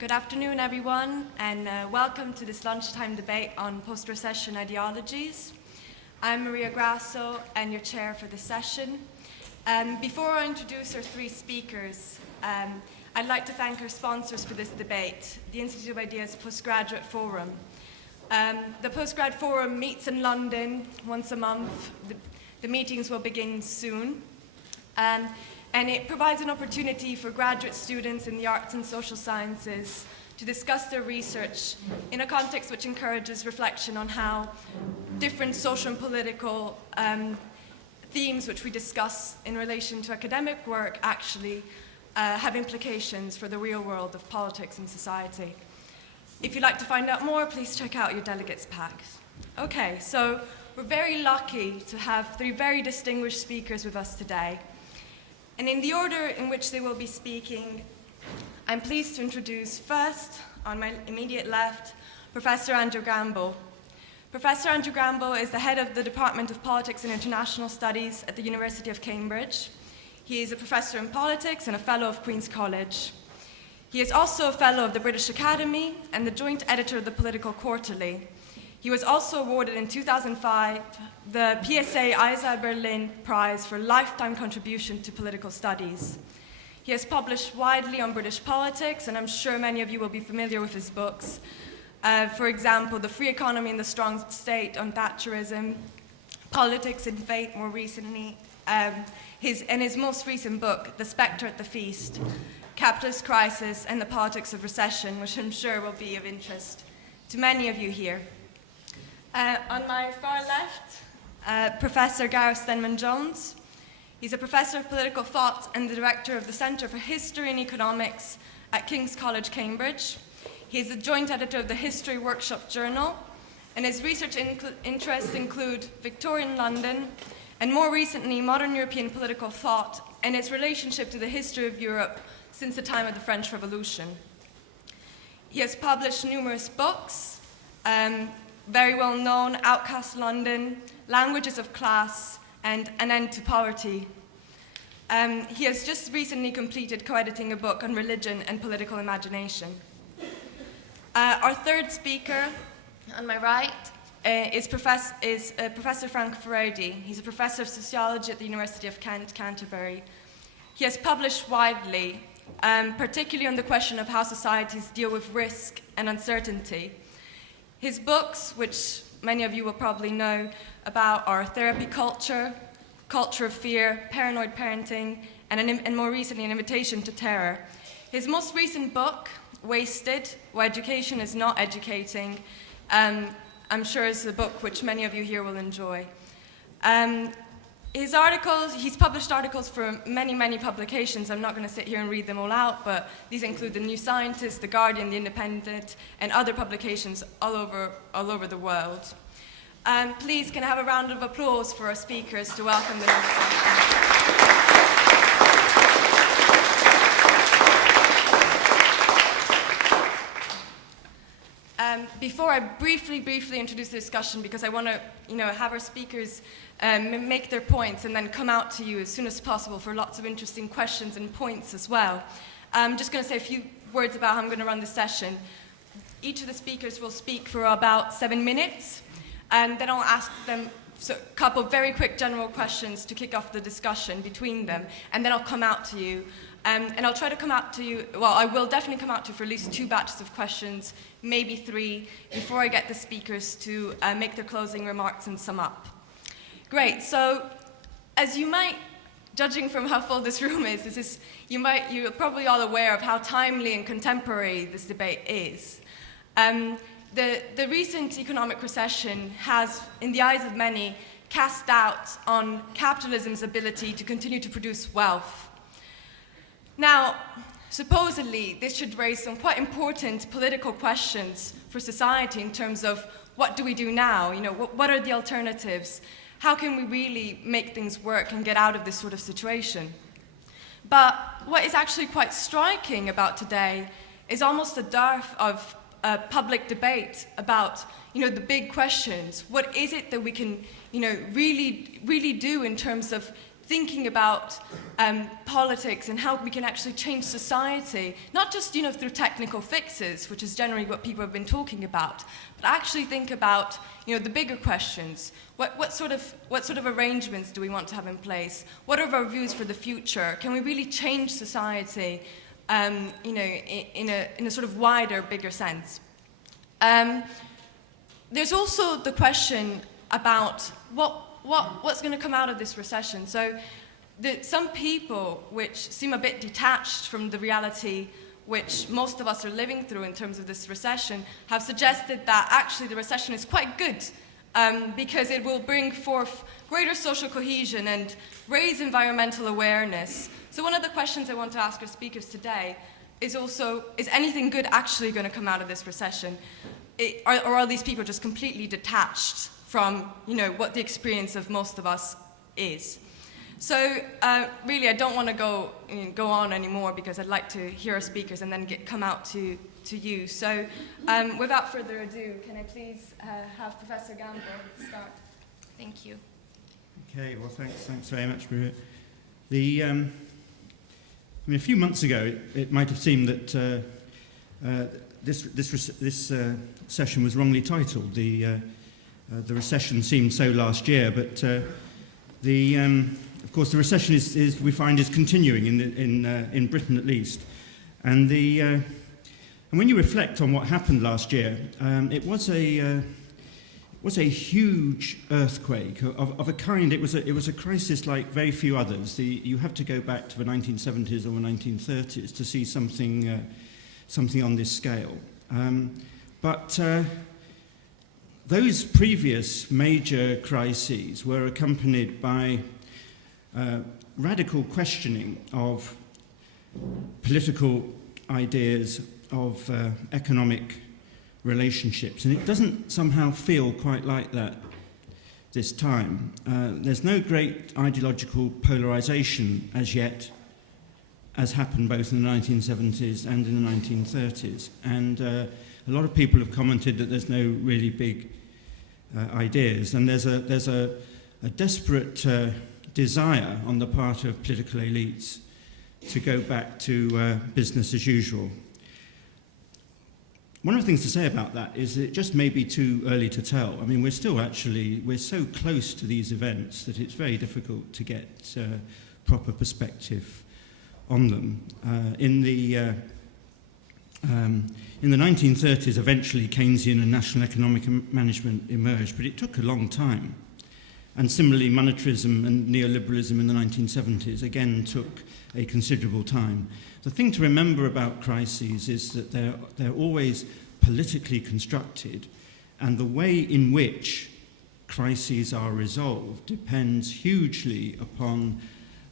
Good afternoon, everyone, and welcome to this lunchtime debate on post-recession ideologies. I'm Maria Grasso, and your chair for this session. Before I introduce our three speakers, I'd like to thank our sponsors for this debate, the Institute of Ideas Postgraduate Forum. The Postgrad Forum meets in London once a month. The meetings will begin soon. And it provides an opportunity for graduate students in the arts and social sciences to discuss their research in a context which encourages reflection on how different social and political themes which we discuss in relation to academic work actually have implications for the real world of politics and society. If you'd like to find out more, please check out your delegates pack. Okay, so we're very lucky to have three very distinguished speakers with us today. And in the order in which they will be speaking, I'm pleased to introduce first, on my immediate left, Professor Andrew Gamble. Professor Andrew Gamble is the head of the Department of Politics and International Studies at the University of Cambridge. He is a professor in politics and a fellow of Queen's College. He is also a fellow of the British Academy and the joint editor of the Political Quarterly. He was also awarded in 2005 the PSA Isa Berlin Prize for lifetime contribution to political studies. He has published widely on British politics, and I'm sure many of you will be familiar with his books. For example, The Free Economy and the Strong State on Thatcherism, Politics and Fate more recently, his most recent book, The Spectre at the Feast, Capitalist Crisis and the Politics of Recession, which I'm sure will be of interest to many of you here. On my far left, Professor Gareth Stedman-Jones. He's a professor of political thought and the director of the Centre for History and Economics at King's College, Cambridge. He is the joint editor of the History Workshop Journal, and his research interests include Victorian London, and more recently, modern European political thought and its relationship to the history of Europe since the time of the French Revolution. He has published numerous books, very well known, Outcast London, Languages of Class, and An End to Poverty. He has just recently completed co-editing a book on religion and political imagination. Our third speaker, on my right, is Professor Frank Furedi. He's a professor of sociology at the University of Kent, Canterbury. He has published widely, particularly on the question of how societies deal with risk and uncertainty. His books, which many of you will probably know about, are Therapy Culture, Culture of Fear, Paranoid Parenting, and more recently, An Invitation to Terror. His most recent book, Wasted, Why Education is Not Educating, I'm sure is a book which many of you here will enjoy. His articles, he's published articles for many, many publications. I'm not going to sit here and read them all out, but these include The New Scientist, The Guardian, The Independent, and other publications all over the world. Please, can I have a round of applause for our speakers to welcome them? Before I briefly introduce the discussion, because I want to, have our speakers make their points and then come out to you as soon as possible for lots of interesting questions and points as well. I'm just going to say a few words about how I'm going to run the session. Each of the speakers will speak for about 7 minutes, and then I'll ask them a couple of very quick general questions to kick off the discussion between them, and then I'll come out to you. And I'll try to come out to you, well, I will definitely come out to you for at least 2 batches of questions, maybe 3, before I get the speakers to make their closing remarks and sum up. Great, so as you might, judging from how full this room is, you're probably all aware of how timely and contemporary this debate is. The recent economic recession has, in the eyes of many, cast doubt on capitalism's ability to continue to produce wealth. Now, supposedly, this should raise some quite important political questions for society in terms of what do we do now? What are the alternatives? How can we really make things work and get out of this sort of situation? But what is actually quite striking about today is almost a dearth of public debate about, the big questions. What is it that we can, really do in terms of thinking about politics and how we can actually change society, not just through technical fixes, which is generally what people have been talking about, but actually think about the bigger questions. What sort of arrangements do we want to have in place? What are our views for the future? Can we really change society in a sort of wider, bigger sense? There's also the question about what's going to come out of this recession. So some people which seem a bit detached from the reality which most of us are living through in terms of this recession have suggested that actually the recession is quite good because it will bring forth greater social cohesion and raise environmental awareness. So one of the questions I want to ask our speakers today is also, is anything good actually going to come out of this recession? Or are these people just completely detached from what the experience of most of us is? So really, I don't want to go on anymore because I'd like to hear our speakers and then come out to you. So without further ado, can I please have Professor Gamble start? Thank you. Okay, well, thanks very much, Maria. A few months ago, it might have seemed that this session was wrongly titled. The recession seemed so last year, but of course, the recession we find is continuing in Britain at least, and when you reflect on what happened last year, it was a huge earthquake of a kind. It was a crisis like very few others. You have to go back to the 1970s or the 1930s to see something on this scale. But those previous major crises were accompanied by radical questioning of political ideas, of economic relationships, and it doesn't somehow feel quite like that this time. There's no great ideological polarization as yet, as happened both in the 1970s and in the 1930s, and a lot of people have commented that there's no really big ideas, and there's a desperate desire on the part of political elites to go back to business as usual. One of the things to say about that is that it just may be too early to tell. I mean, we're so close to these events that it's very difficult to get proper perspective on them. In the 1930s, eventually Keynesian and national economic management emerged, but it took a long time. And similarly, monetarism and neoliberalism in the 1970s again took a considerable time. The thing to remember about crises is that they're always politically constructed, and the way in which crises are resolved depends hugely upon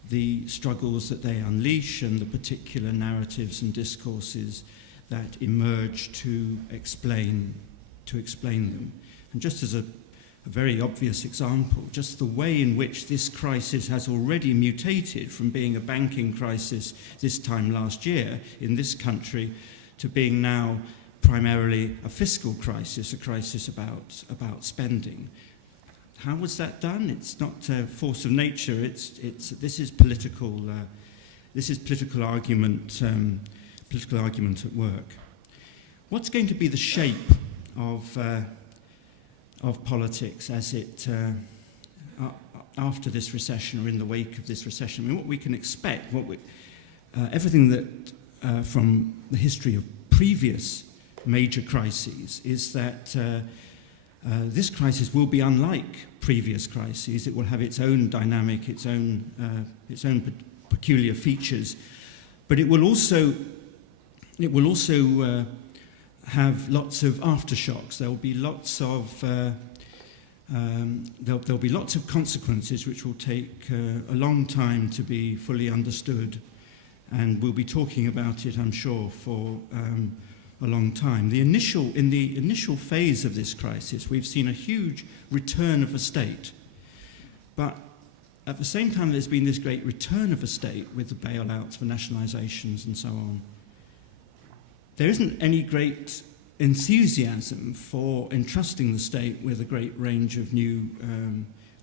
the struggles that they unleash and the particular narratives and discourses that emerge to explain them. And just as a very obvious example, just the way in which this crisis has already mutated from being a banking crisis this time last year in this country to being now primarily a fiscal crisis, a crisis about spending. How was that done? It's not a force of nature. This is political argument at work. What's going to be the shape of politics as it after this recession or in the wake of this recession? I mean, what we can expect, everything that from the history of previous major crises is that this crisis will be unlike previous crises. It will have its own dynamic, its own peculiar features, but it will also have lots of aftershocks. There will be lots of there'll be lots of consequences which will take a long time to be fully understood, and we'll be talking about it, I'm sure, for a long time. In the initial phase of this crisis, we've seen a huge return of the state, but at the same time there's been this great return of the state with the bailouts, the nationalizations, and so on. There isn't any great enthusiasm for entrusting the state with a great range of new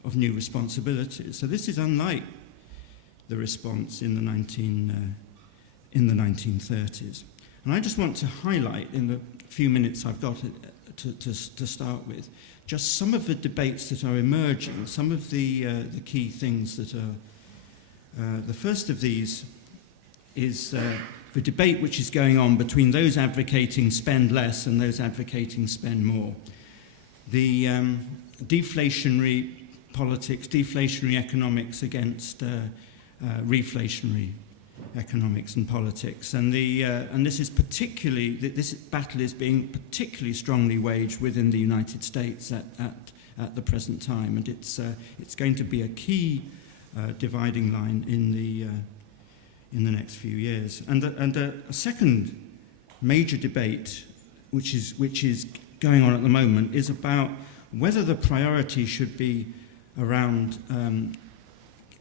responsibilities. So this is unlike the response in the 1930s. And I just want to highlight, in the few minutes I've got to start with, just some of the debates that are emerging, some of the key things that are. The first of these is the debate which is going on between those advocating spend less and those advocating spend more. The deflationary politics, deflationary economics against reflationary economics and politics, and this is particularly, this battle is being particularly strongly waged within the United States at the present time, and it's going to be a key dividing line in the next few years. And a second major debate, which is going on at the moment, is about whether the priority should be around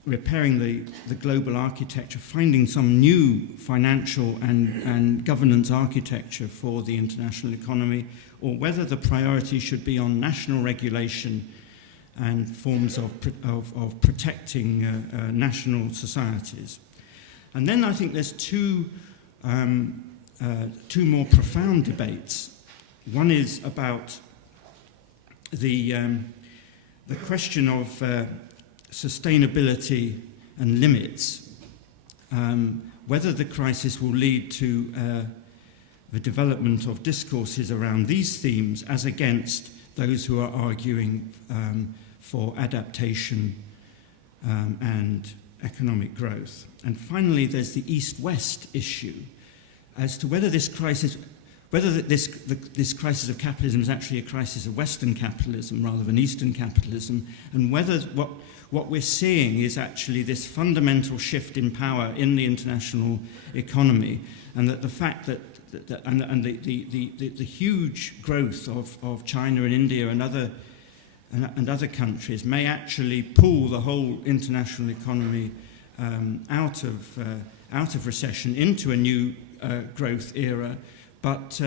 repairing the global architecture, finding some new financial and governance architecture for the international economy, or whether the priority should be on national regulation and forms of protecting national societies. And then I think there's two more profound debates. One is about the question of sustainability and limits, whether the crisis will lead to the development of discourses around these themes as against those who are arguing for adaptation and economic growth. And finally, there's the East-West issue as to whether this crisis of capitalism is actually a crisis of Western capitalism rather than Eastern capitalism, and whether what we're seeing is actually this fundamental shift in power in the international economy, and that the fact that the huge growth of China and India and other countries may actually pull the whole international economy out of recession into a new growth era, but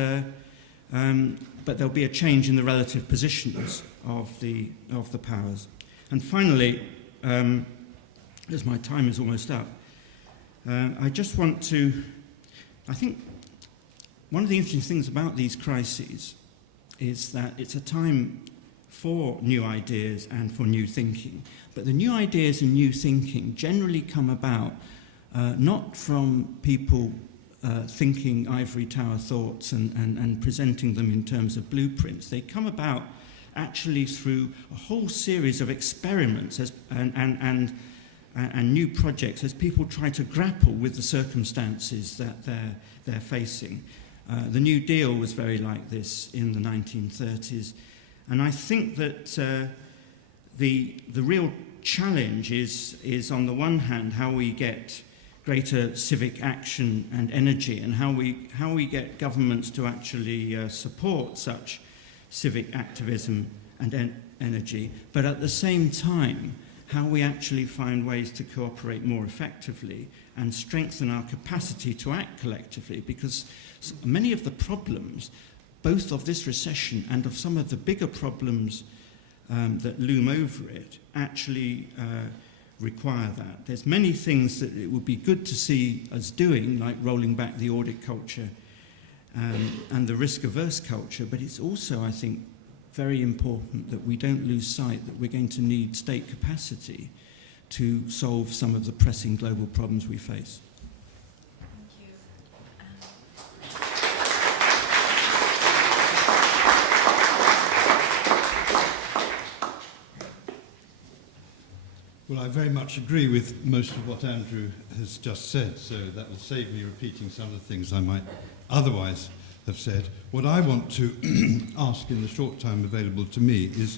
there'll be a change in the relative positions of the powers. And finally, as my time is almost up, I just want to, I think one of the interesting things about these crises is that it's a time for new ideas and for new thinking. But the new ideas and new thinking generally come about not from people thinking ivory tower thoughts and presenting them in terms of blueprints. They come about actually through a whole series of experiments and new projects as people try to grapple with the circumstances that they're facing. The New Deal was very like this in the 1930s. And I think that the real challenge is on the one hand how we get greater civic action and energy, and how we get governments to actually support such civic activism and energy, but at the same time how we actually find ways to cooperate more effectively and strengthen our capacity to act collectively, because many of the problems, both of this recession and of some of the bigger problems that loom over it, actually require that. There's many things that it would be good to see us doing, like rolling back the audit culture and the risk-averse culture, but it's also, I think, very important that we don't lose sight that we're going to need state capacity to solve some of the pressing global problems we face. Well, I very much agree with most of what Andrew has just said, so that will save me repeating some of the things I might otherwise have said. What I want to ask in the short time available to me is,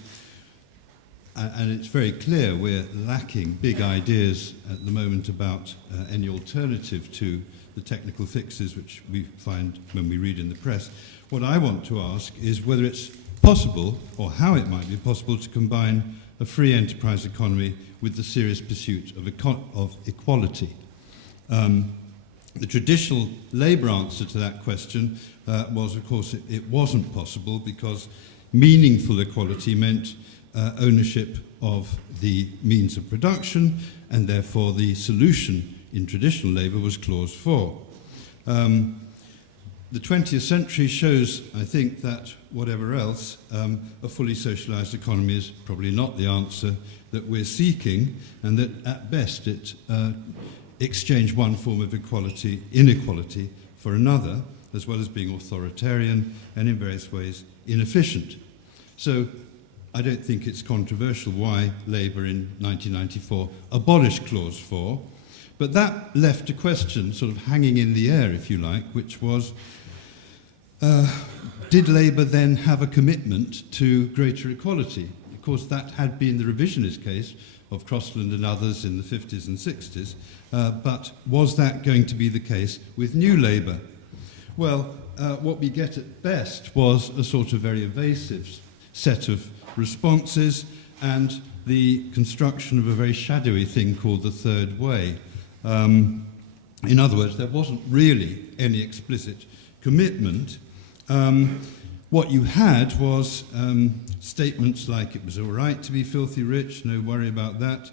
and it's very clear we're lacking big ideas at the moment about any alternative to the technical fixes which we find when we read in the press. What I want to ask is whether it's possible, or how it might be possible, to combine a free enterprise economy with the serious pursuit of equality. The traditional Labour answer to that question was, of course, it wasn't possible, because meaningful equality meant ownership of the means of production, and therefore the solution in traditional labour was clause 4. The 20th century shows, I think, that whatever else, a fully socialised economy is probably not the answer that we're seeking, and that at best it exchanged one form of inequality for another, as well as being authoritarian and in various ways inefficient. So I don't think it's controversial why Labour in 1994 abolished clause 4, but that left a question sort of hanging in the air, if you like, which was, did Labour then have a commitment to greater equality? Of course, that had been the revisionist case of Crossland and others in the 50s and 60s, but was that going to be the case with New Labour? Well, what we get at best was a sort of very evasive set of responses and the construction of a very shadowy thing called the third way. In other words, there wasn't really any explicit commitment. What you had was statements like it was all right to be filthy rich, no worry about that,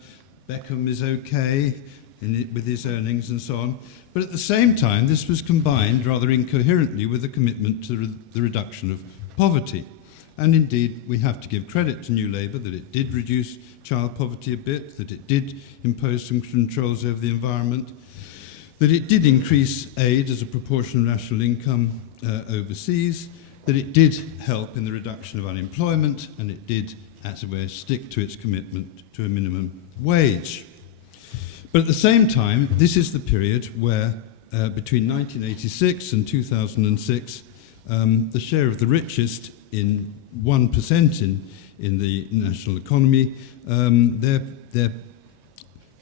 Beckham is okay with his earnings and so on. But at the same time, this was combined rather incoherently with a commitment to the reduction of poverty. And indeed, we have to give credit to New Labour that it did reduce child poverty a bit, that it did impose some controls over the environment, that it did increase aid as a proportion of national income overseas, that it did help in the reduction of unemployment, and it did, as it were, stick to its commitment to a minimum wage. But at the same time, this is the period where, between 1986 and 2006, the share of the richest in 1% in the national economy, their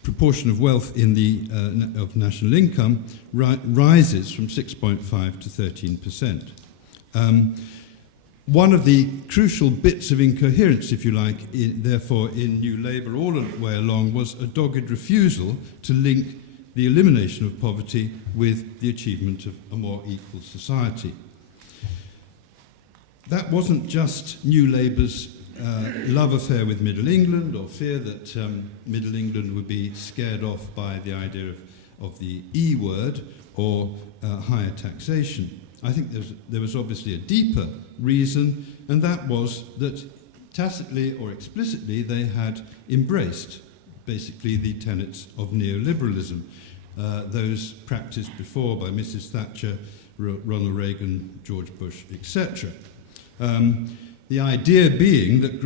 proportion of wealth in the of national income rises from 6.5 to 13%. One of the crucial bits of incoherence, if you like, therefore in New Labour all the way along was a dogged refusal to link the elimination of poverty with the achievement of a more equal society. That wasn't just New Labour's love affair with Middle England or fear that Middle England would be scared off by the idea of the E word or higher taxation. I think there was obviously a deeper reason, and that was that tacitly or explicitly they had embraced basically the tenets of neoliberalism, those practiced before by Mrs. Thatcher, Ronald Reagan, George Bush, etc. The idea being that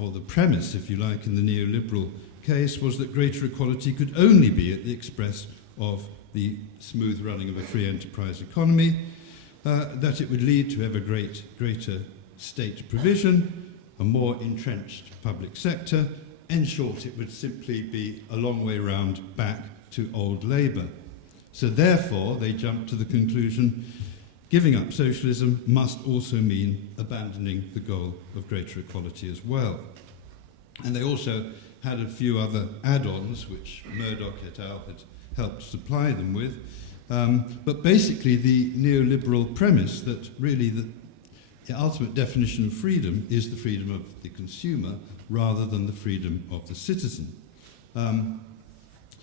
or the premise, if you like, in the neoliberal case was that greater equality could only be at the express of the smooth running of a free enterprise economy, that it would lead to ever greater state provision, a more entrenched public sector. In short, it would simply be a long way round back to old Labour. So therefore, they jumped to the conclusion giving up socialism must also mean abandoning the goal of greater equality as well. And they also had a few other add-ons, which Murdoch et al. Had helped supply them with. But basically, the neoliberal premise that really the ultimate definition of freedom is the freedom of the consumer rather than the freedom of the citizen.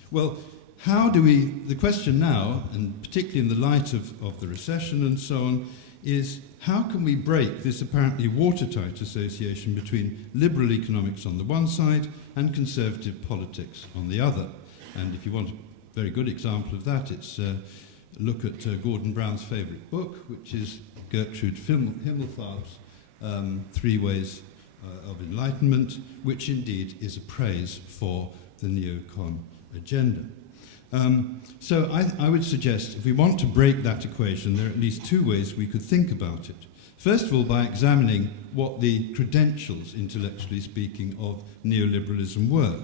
Well, how do the question now, and particularly in the light of the recession and so on, is how can we break this apparently watertight association between liberal economics on the one side and conservative politics on the other? And if you want a very good example of that, it's look at Gordon Brown's favourite book, which is Gertrude Himmelfarb's Three Ways of Enlightenment, which indeed is a praise for the neocon agenda. So I would suggest if we want to break that equation, there are at least two ways we could think about it. First of all, by examining what the credentials, intellectually speaking, of neoliberalism were.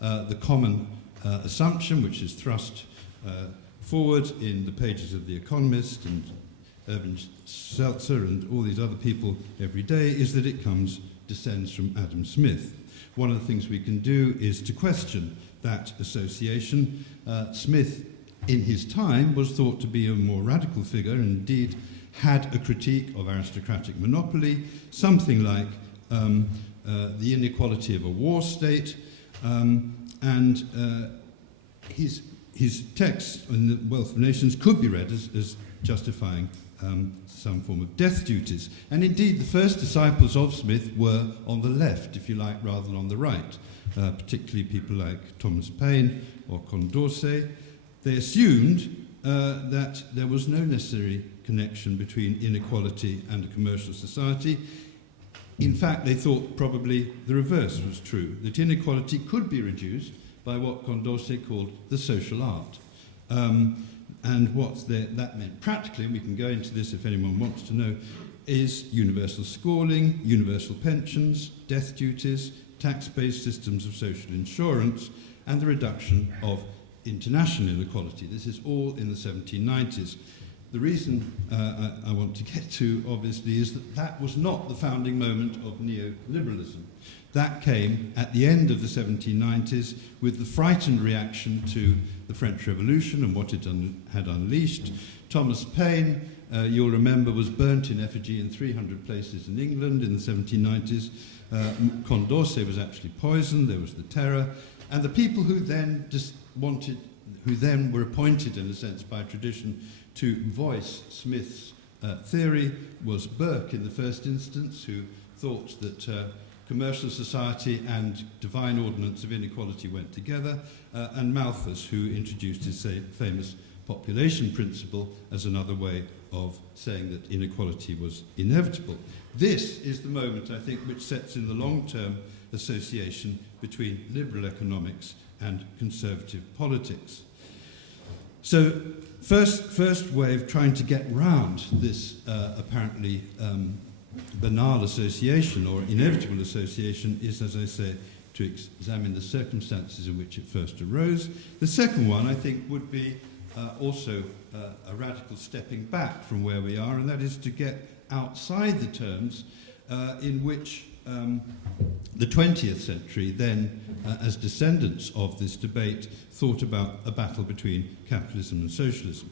The common assumption, which is thrust forward in the pages of The Economist and Irving Seltzer and all these other people every day, is that it descends from Adam Smith. One of the things we can do is to question that association. Smith, in his time, was thought to be a more radical figure and indeed had a critique of aristocratic monopoly, something like the inequality of a war state, and his text on the wealth of nations could be read as justifying some form of death duties. And indeed, the first disciples of Smith were on the left, if you like, rather than on the right, particularly people like Thomas Paine or Condorcet. They assumed that there was no necessary connection between inequality and a commercial society. In fact, they thought probably the reverse was true, that inequality could be reduced by what Condorcet called the social art. And what that meant practically, and we can go into this if anyone wants to know, is universal schooling, universal pensions, death duties, tax-based systems of social insurance, and the reduction of international inequality. This is all in the 1790s. The reason I want to get to, obviously, is that that was not the founding moment of neoliberalism. That came at the end of the 1790s with the frightened reaction to the French Revolution and what it had unleashed. Thomas Paine, you'll remember, was burnt in effigy in 300 places in England in the 1790s. Condorcet was actually poisoned. There was the Terror. And the people who then were appointed, in a sense, by tradition to voice Smith's theory was Burke in the first instance, who thought that commercial society and divine ordinance of inequality went together, and Malthus, who introduced his famous population principle as another way of saying that inequality was inevitable. This is the moment, I think, which sets in the long-term association between liberal economics and conservative politics. So, first way of trying to get round this apparently banal association or inevitable association is, as I say, to examine the circumstances in which it first arose. The second one, I think, would be also a radical stepping back from where we are, and that is to get outside the terms in which the 20th century, then as descendants of this debate, thought about a battle between capitalism and socialism.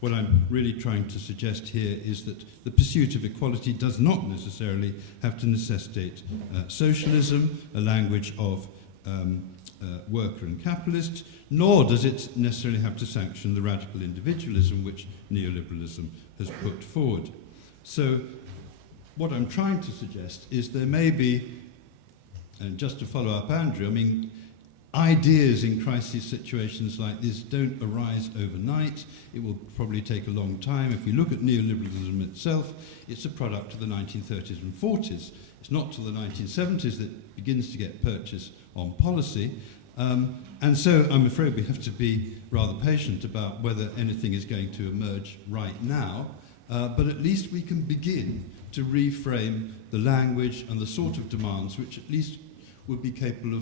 What I'm really trying to suggest here is that the pursuit of equality does not necessarily have to necessitate socialism, a language of worker and capitalist, nor does it necessarily have to sanction the radical individualism which neoliberalism has put forward. So what I'm trying to suggest is there may be, and just to follow up Andrew, I mean, ideas in crisis situations like this don't arise overnight. It will probably take a long time. If we look at neoliberalism itself, it's a product of the 1930s and 40s. It's not till the 1970s that it begins to get purchase on policy. And so I'm afraid we have to be rather patient about whether anything is going to emerge right now. But at least we can begin to reframe the language and the sort of demands which at least would be capable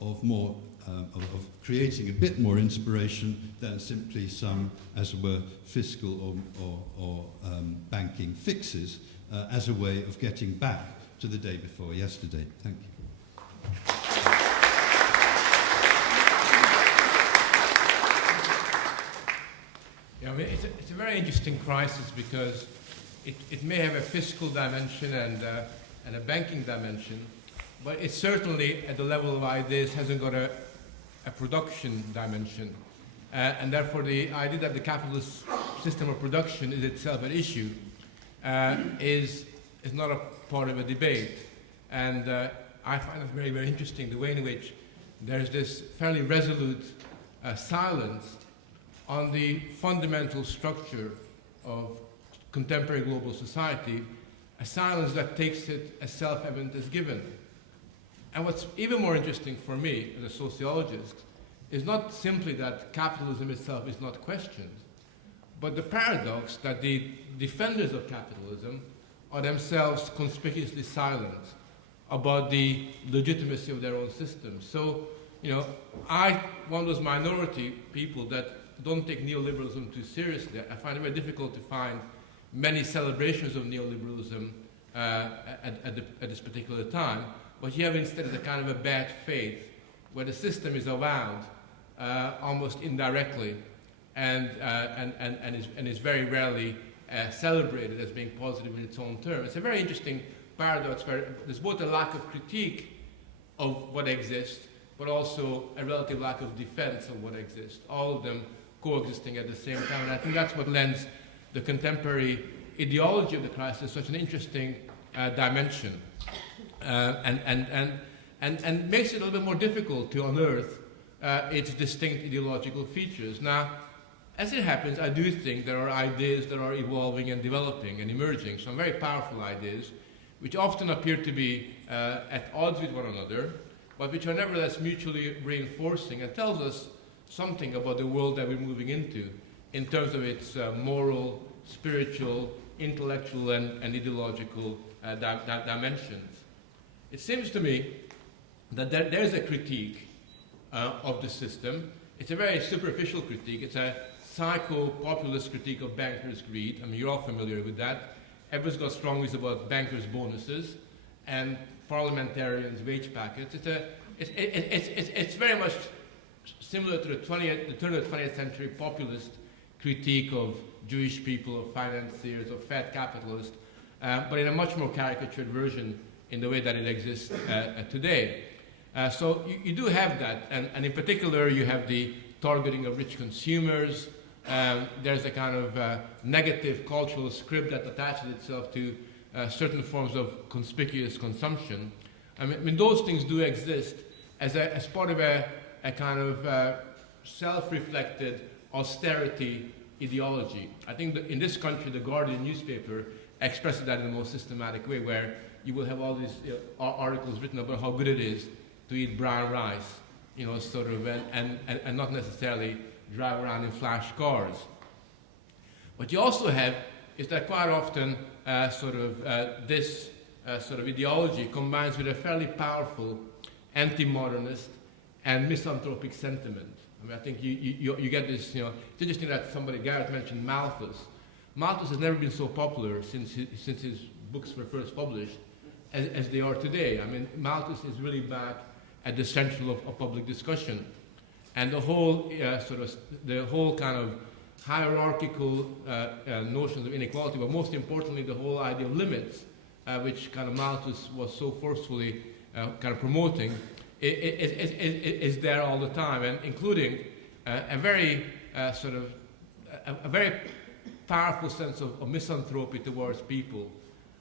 of more of creating a bit more inspiration than simply some, as it were, fiscal or banking fixes as a way of getting back to the day before yesterday. Thank you. Yeah, I mean, it's a very interesting crisis because it may have a fiscal dimension and a banking dimension, but it certainly, at the level of ideas, hasn't got a production dimension. And therefore, the idea that the capitalist system of production is itself an issue is not a part of a debate. And I find it very, very interesting, the way in which there's this fairly resolute silence on the fundamental structure of contemporary global society, a silence that takes it as self-evident as given. And what's even more interesting for me as a sociologist is not simply that capitalism itself is not questioned, but the paradox that the defenders of capitalism are themselves conspicuously silent about the legitimacy of their own system. So, you know, I'm one of those minority people that don't take neoliberalism too seriously. I find it very difficult to find many celebrations of neoliberalism at this particular time. What you have instead is a kind of a bad faith, where the system is avowed almost indirectly and is very rarely celebrated as being positive in its own terms. It's a very interesting paradox where there's both a lack of critique of what exists, but also a relative lack of defense of what exists, all of them coexisting at the same time. And I think that's what lends the contemporary ideology of the crisis such an interesting dimension, and makes it a little bit more difficult to unearth its distinct ideological features. Now, as it happens, I do think there are ideas that are evolving and developing and emerging, some very powerful ideas, which often appear to be at odds with one another, but which are nevertheless mutually reinforcing and tells us something about the world that we're moving into in terms of its moral, spiritual, intellectual, and ideological dimensions. It seems to me that there's a critique of the system. It's a very superficial critique. It's a psycho-populist critique of bankers' greed. I mean, you're all familiar with that. Everyone's got strong views about bankers' bonuses and parliamentarians' wage packets. It's very much similar to the turn of the 20th century populist critique of Jewish people, of financiers, of fat capitalists, but in a much more caricatured version in the way that it exists today. So you do have that, and in particular you have the targeting of rich consumers. There's a kind of negative cultural script that attaches itself to certain forms of conspicuous consumption. I mean those things do exist as part of a kind of self-reflected austerity ideology. I think that in this country, the Guardian newspaper expresses that in the most systematic way, where you will have all these articles written about how good it is to eat brown rice, sort of, and not necessarily drive around in flash cars. What you also have is that quite often this sort of ideology combines with a fairly powerful anti-modernist and misanthropic sentiment. I mean, I think you get this, it's interesting that Gareth mentioned Malthus. Malthus has never been so popular since his books were first published as they are today. I mean, Malthus is really back at the central of public discussion. And the whole kind of hierarchical notions of inequality, but most importantly, the whole idea of limits, which kind of Malthus was so forcefully kind of promoting, is there all the time, and including a very powerful sense of misanthropy towards people.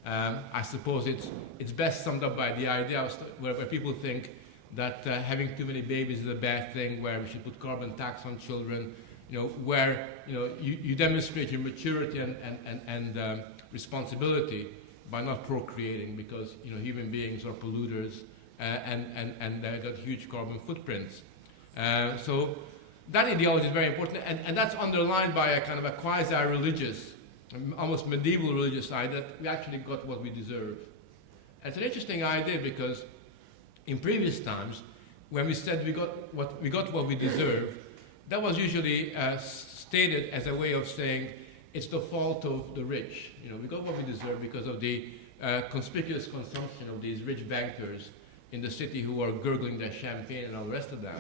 I suppose it's best summed up by the idea where people think that having too many babies is a bad thing, where we should put carbon tax on children, where you demonstrate your maturity and responsibility by not procreating, because human beings are polluters and they've got huge carbon footprints. So that ideology is very important, and that's underlined by a kind of a quasi-religious, almost medieval religious idea that we actually got what we deserve. And it's an interesting idea because in previous times, when we said we got what we deserve, that was usually stated as a way of saying it's the fault of the rich. We got what we deserve because of the conspicuous consumption of these rich bankers in the city who are gurgling their champagne and all the rest of that.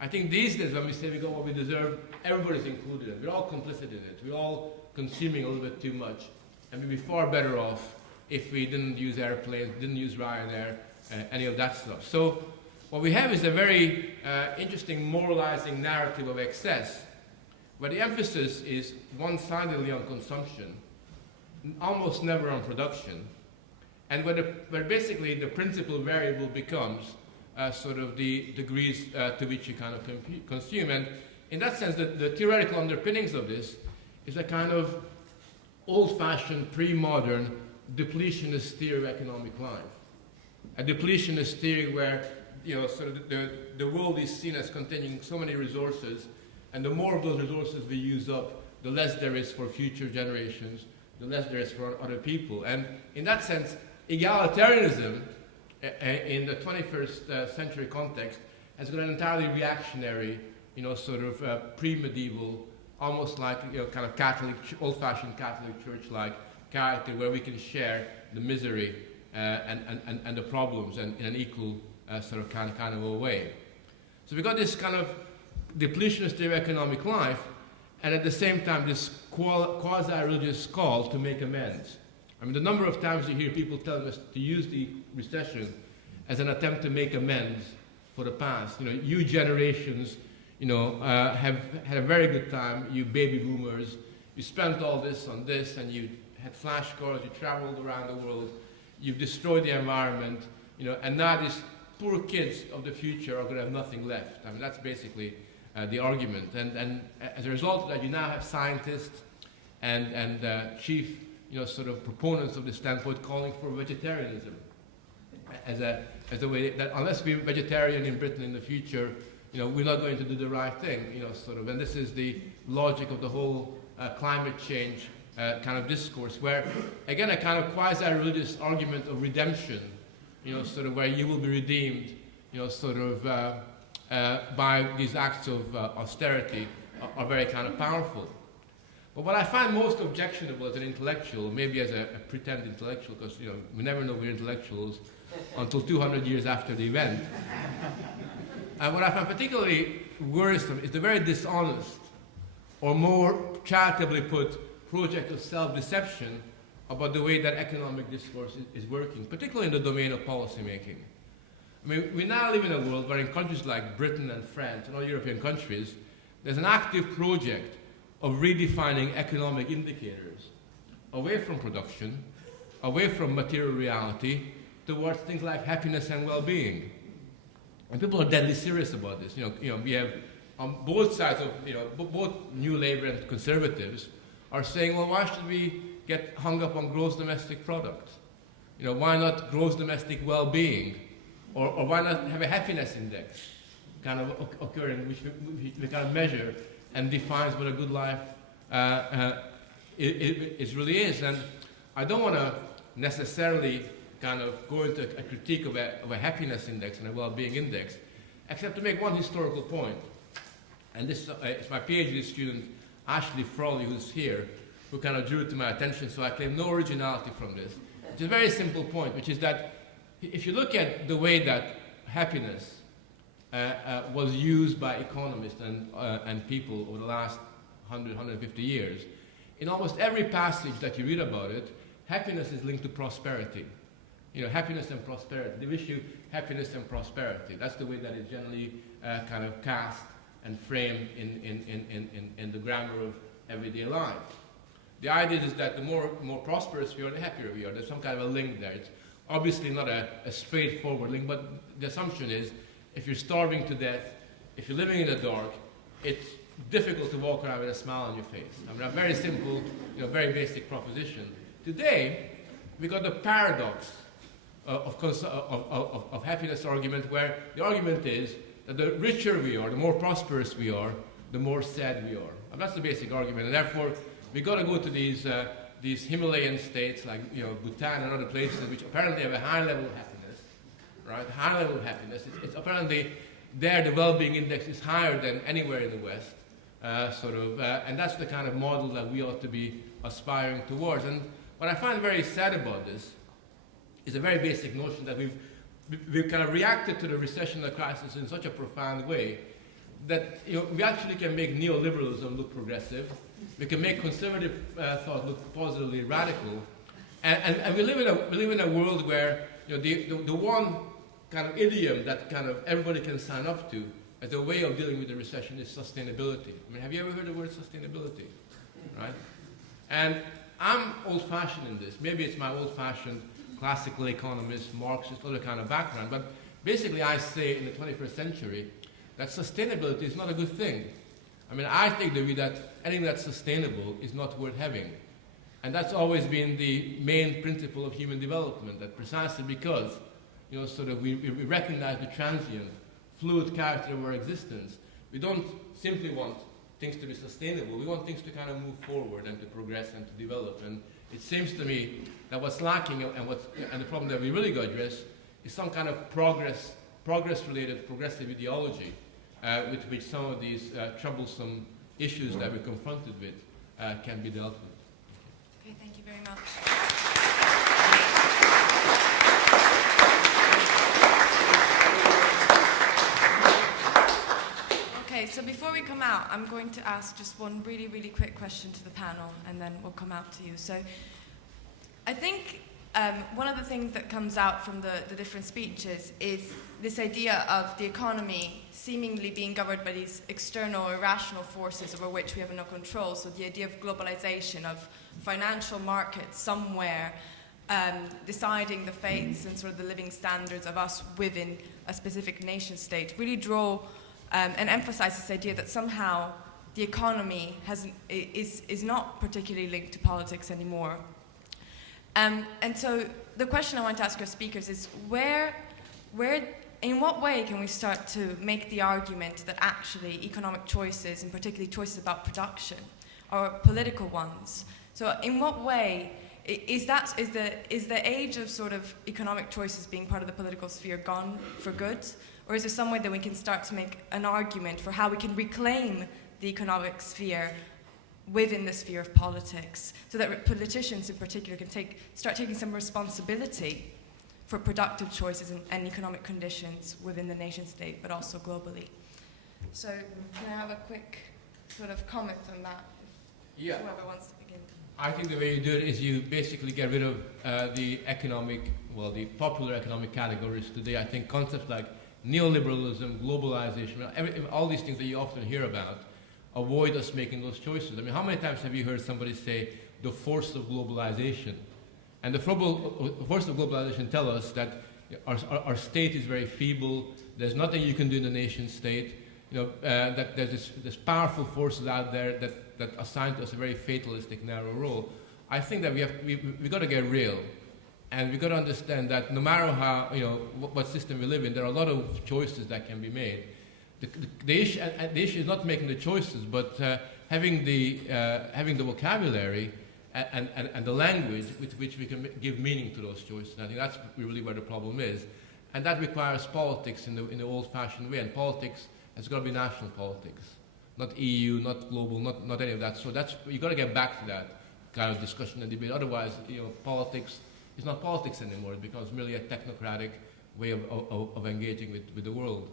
I think these days when we say we got what we deserve, everybody's included in it. We're all complicit in it. We're all consuming a little bit too much. And we'd be far better off if we didn't use airplanes, didn't use Ryanair, any of that stuff. So what we have is a very interesting moralizing narrative of excess, where the emphasis is one-sidedly on consumption, almost never on production, and where basically the principal variable becomes sort of the degrees to which you kind of consume. And in that sense, the theoretical underpinnings of this is a kind of old-fashioned, pre-modern depletionist theory of economic life. A depletionist theory where sort of the world is seen as containing so many resources, and the more of those resources we use up, the less there is for future generations, the less there is for other people. And in that sense, egalitarianism in the 21st century context has got an entirely reactionary, sort of pre-medieval, almost like kind of Catholic, old-fashioned Catholic Church-like character, where we can share the misery and the problems in an equal sort of kind of a way. So we got this kind of depletionist theory of economic life, and at the same time this quasi-religious call to make amends. I mean, the number of times you hear people telling us to use the recession as an attempt to make amends for the past. You generations, have had a very good time. You baby boomers, you spent all this on this, and you had flashcards. You traveled around the world. You've destroyed the environment. And now these poor kids of the future are going to have nothing left. I mean, that's basically the argument. And as a result of that, you now have scientists and chief, sort of proponents of this standpoint calling for vegetarianism as a way that unless we're vegetarian in Britain in the future, we're not going to do the right thing, sort of. And this is the logic of the whole climate change kind of discourse, where, again, a kind of quasi-religious argument of redemption, sort of where you will be redeemed, sort of by these acts of austerity are very kind of powerful. But what I find most objectionable as an intellectual, maybe as a pretend intellectual, because we never know we're intellectuals until 200 years after the event. And what I find particularly worrisome is the very dishonest, or more charitably put, project of self-deception about the way that economic discourse is working, particularly in the domain of policy making. I mean, we now live in a world where in countries like Britain and France and all European countries, there's an active project of redefining economic indicators away from production, away from material reality, towards things like happiness and well-being. And people are deadly serious about this. We have on both sides of, both New Labour and Conservatives are saying, well, why should we get hung up on gross domestic product? Why not gross domestic well-being? Or why not have a happiness index kind of occurring, which we kind of measure and defines what a good life it really is. And I don't want to necessarily kind of go into a critique of a happiness index and a well-being index, except to make one historical point. And this is my PhD student, Ashley Frawley, who's here, who kind of drew it to my attention, so I claim no originality from this. It's a very simple point, which is that if you look at the way that happiness was used by economists and people over the last 100, 150 years, in almost every passage that you read about it, happiness is linked to prosperity. Happiness and prosperity. The issue, happiness and prosperity. That's the way that it's generally kind of cast and framed in the grammar of everyday life. The idea is that the more prosperous we are, the happier we are. There's some kind of a link there. It's obviously not a straightforward link, but the assumption is if you're starving to death, if you're living in the dark, it's difficult to walk around with a smile on your face. I mean, a very simple, very basic proposition. Today, we got the paradox of happiness argument, where the argument is that the richer we are, the more prosperous we are, the more sad we are. And that's the basic argument, and therefore we got to go to these Himalayan states like Bhutan and other places which apparently have a high level of happiness, right? High level of happiness. It's apparently there the well-being index is higher than anywhere in the West, and that's the kind of model that we ought to be aspiring towards. And what I find very sad about this is a very basic notion that we've kind of reacted to the recession and the crisis in such a profound way that we actually can make neoliberalism look progressive. We can make conservative thought look positively radical, and we live in a world where the one kind of idiom that kind of everybody can sign up to as a way of dealing with the recession is sustainability. I mean, have you ever heard the word sustainability? Right? And I'm old-fashioned in this. Maybe it's my old-fashioned classical economist, Marxist, other kind of background, but basically I say in the 21st century that sustainability is not a good thing. I mean, I take the view that anything that's sustainable is not worth having. And that's always been the main principle of human development, that precisely because, we recognize the transient, fluid character of our existence, we don't simply want things to be sustainable, we want things to kind of move forward and to progress and to develop. And it seems to me that what's lacking and the problem that we really got to address is some kind of progress-related, progressive ideology with which some of these troublesome issues that we're confronted with can be dealt with. Okay, thank you very much. Okay, so before we come out, I'm going to ask just one really, really quick question to the panel, and then we'll come out to you. So, I think one of the things that comes out from the different speeches is this idea of the economy seemingly being governed by these external or irrational forces over which we have no control. So the idea of globalization, of financial markets somewhere deciding the fates and sort of the living standards of us within a specific nation state, really draw and emphasize this idea that somehow the economy is not particularly linked to politics anymore. And so the question I want to ask our speakers is in what way can we start to make the argument that actually economic choices, and particularly choices about production, are political ones? So in what way is the age of sort of economic choices being part of the political sphere gone for good? Or is there some way that we can start to make an argument for how we can reclaim the economic sphere within the sphere of politics, so that politicians in particular can start taking some responsibility for productive choices and economic conditions within the nation state, but also globally? So can I have a quick sort of comment on that? Yeah. Whoever wants to begin. I think the way you do it is you basically get rid of the popular economic categories today. I think concepts like neoliberalism, globalization, all these things that you often hear about, avoid us making those choices. I mean, how many times have you heard somebody say the force of globalization? And the force of globalization tell us that our state is very feeble. There's nothing you can do in the nation state. That there's this powerful forces out there that assign to us a very fatalistic, narrow role. I think that we got to get real, and we got to understand that no matter how what system we live in, there are a lot of choices that can be made. The issue is not making the choices, but having the vocabulary and the language with which we can give meaning to those choices. And I think that's really where the problem is, and that requires politics in the old-fashioned way. And politics has got to be national politics, not EU, not global, not any of that. So you got to get back to that kind of discussion and debate. Otherwise, politics is not politics anymore. It becomes merely a technocratic way of engaging with the world.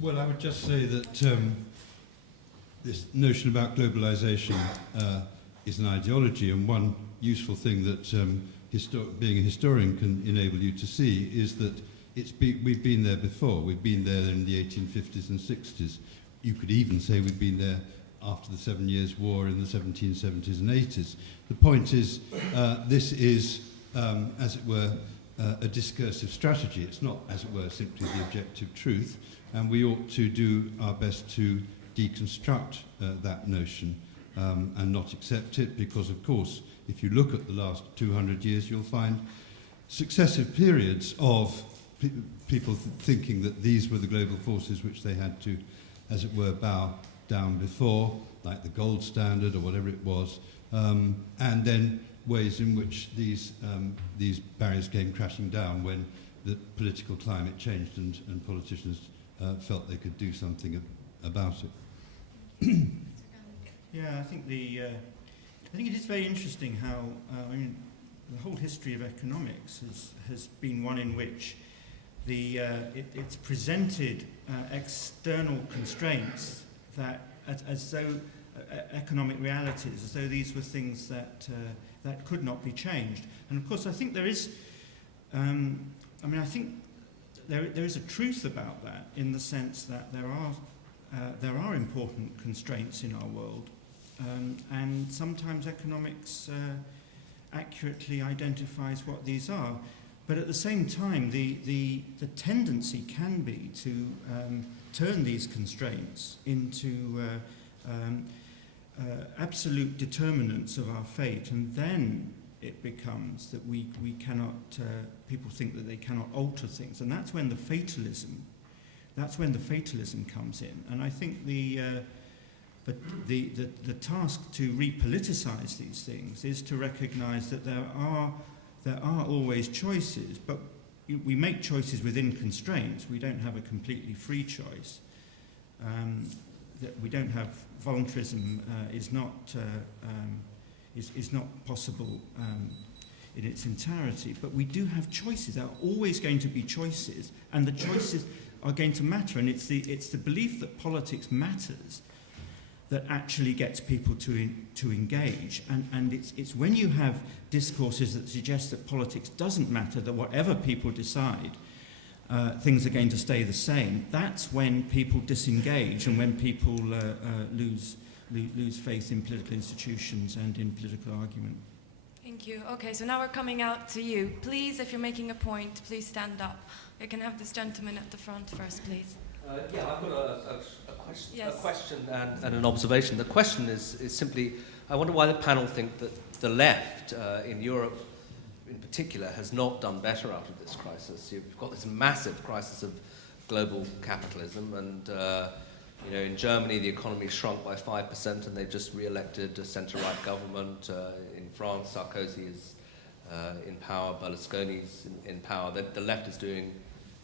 Well, I would just say that this notion about globalization is an ideology, and one useful thing that being a historian can enable you to see is that we've been there before. We've been there in the 1850s and 60s. You could even say we've been there after the 7 Years' War in the 1770s and 80s. The point is, this is, as it were, a discursive strategy. It's not, as it were, simply the objective truth, and we ought to do our best to deconstruct that notion and not accept it, because, of course, if you look at the last 200 years, you'll find successive periods of people thinking that these were the global forces which they had to, as it were, bow down before, like the gold standard or whatever it was, and then ways in which these barriers came crashing down when the political climate changed and politicians felt they could do something about it. Yeah, I think it is very interesting how the whole history of economics has been one in which it's presented external constraints that as though economic realities, as though these were things that could not be changed. And of course, I think there is, I think there is a truth about that, in the sense that there are important constraints in our world, and sometimes economics accurately identifies what these are. But at the same time, the tendency can be to turn these constraints into absolute determinants of our fate, and then it becomes that we cannot. People think that they cannot alter things, and that's when the fatalism comes in. And I think the task to repoliticize these things is to recognise that there are always choices, but we make choices within constraints. We don't have a completely free choice. That we don't have voluntarism is not possible in its entirety. But we do have choices. There are always going to be choices, and the choices are going to matter. And it's the belief that politics matters that actually gets people to engage. And it's when you have discourses that suggest that politics doesn't matter, that whatever people decide, things are going to stay the same, that's when people disengage and when people lose faith in political institutions and in political argument. Thank you. Okay, so now we're coming out to you. Please, if you're making a point, please stand up. I can have this gentleman at the front first, please. Yeah, I've got Yes. a question and an observation. The question is simply, I wonder why the panel think that the left in Europe in particular has not done better out of this crisis. You've got this massive crisis of global capitalism, and in Germany the economy shrunk by 5% and they've just re-elected a centre-right government. In France, Sarkozy is in power, Berlusconi's in power. The left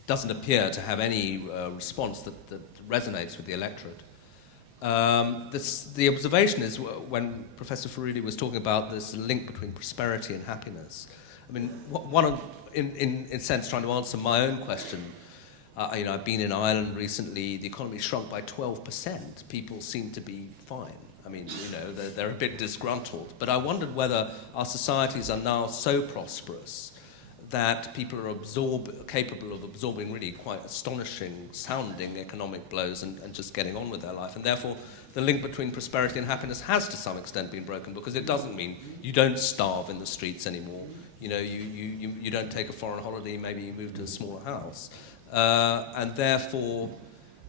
doesn't appear to have any response that resonates with the electorate. The observation is when Professor Furedi was talking about this link between prosperity and happiness. I mean, in a sense, trying to answer my own question. I've been in Ireland recently. The economy shrunk by 12%. People seem to be fine. I mean, they're a bit disgruntled. But I wondered whether our societies are now so prosperous that people are capable of absorbing really quite astonishing sounding economic blows and just getting on with their life. And therefore, the link between prosperity and happiness has to some extent been broken, because it doesn't mean you don't starve in the streets anymore. You don't take a foreign holiday, maybe you move to a smaller house. And therefore,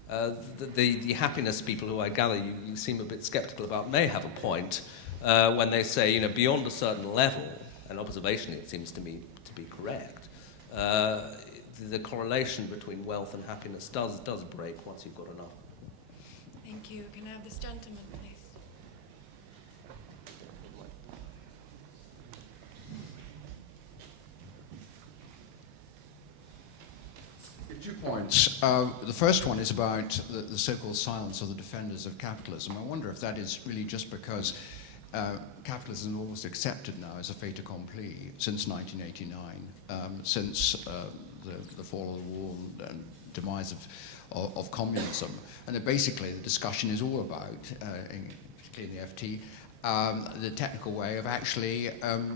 the happiness people who I gather you seem a bit sceptical about may have a point when they say, beyond a certain level, and observationally it seems to me to be correct, the correlation between wealth and happiness does break once you've got enough. Thank you. Can I have this gentleman, please? 2 points. The first one is about the so-called silence of the defenders of capitalism. I wonder if that is really just because capitalism is almost accepted now as a fait accompli since 1989, since the fall of the wall and demise of communism. And that basically the discussion is all about, particularly in the FT, the technical way of actually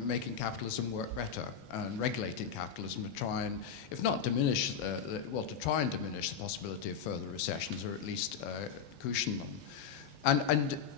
making capitalism work better and regulating capitalism to try and, if not diminish, to try and diminish the possibility of further recessions, or at least cushion them. And